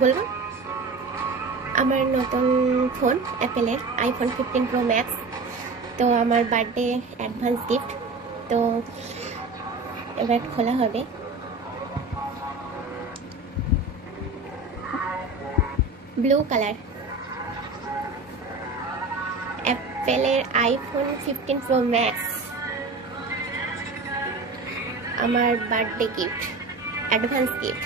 বলবো আমার নতুন ফোন অ্যাপেলের আইফোন 15 প্রো ম্যাক্স। তো আমার বার্থডে অ্যাডভান্স গিফট। তো এবার খোলা হবে। ব্লু কালার অ্যাপেলের আইফোন 15 প্রো ম্যাক্স আমার বার্থডে গিফট, অ্যাডভান্স গিফট।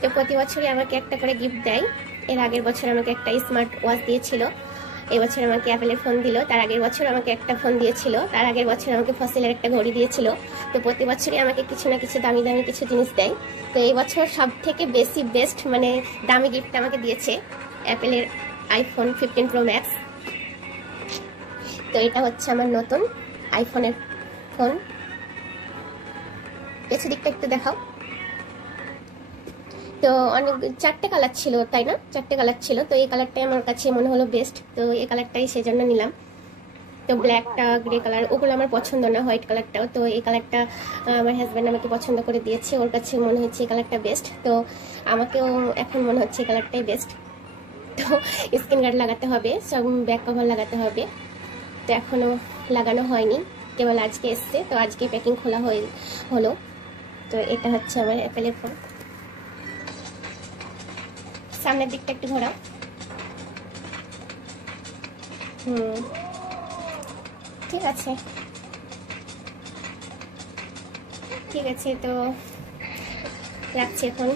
তো প্রতি বছরই আমাকে একটা করে গিফট দেয়। এর আগের বছর আমাকে একটা স্মার্ট ওয়াচ দিয়েছিল, এবছর আমাকে অ্যাপেলের ফোন দিল। তার আগের বছর আমাকে একটা ফোন দিয়েছিল, তার আগের বছর আমাকে ফসিলের একটা ঘড়ি দিয়েছিল। তো প্রতি বছরই আমাকে কিছু না কিছু দামি দামি কিছু জিনিস দেয়। তো এই বছর সব থেকে বেশি বেস্ট মানে দামি গিফট আমাকে দিয়েছে অ্যাপেলের আইফোন 15 প্রো ম্যাক্স। তো এটা হচ্ছে আমার নতুন আইফোনের ফোন। পেছন দিকটা একটু দেখাও। তো অনেক 4টে কালার ছিল, তাই না? 4টে কালার ছিল। তো এই কালারটাই আমার কাছে মনে হলো বেস্ট, তো এই কালারটাই সেজন্য নিলাম। তো ব্ল্যাকটা, গ্রে কালার ওগুলো আমার পছন্দ না, হোয়াইট কালারটাও। তো এই কালারটা আমার হাজব্যান্ড আমাকে পছন্দ করে দিয়েছে, ওর কাছে মনে হচ্ছে এই কালারটা বেস্ট। তো আমাকেও এখন মনে হচ্ছে এই কালারটাই বেস্ট। তো স্ক্রিন গার্ড লাগাতে হবে, সব ব্যাক কভার লাগাতে হবে। তো এখনও লাগানো হয়নি, কেবল আজকে এসছে। তো আজকে প্যাকিং খোলা হলো। তো এটা হচ্ছে আমার অ্যাপেলের ফোন। সামনের দিকটা একটু ঘোরাও। ঠিক আছে, ঠিক আছে। তো রাখছি এখন।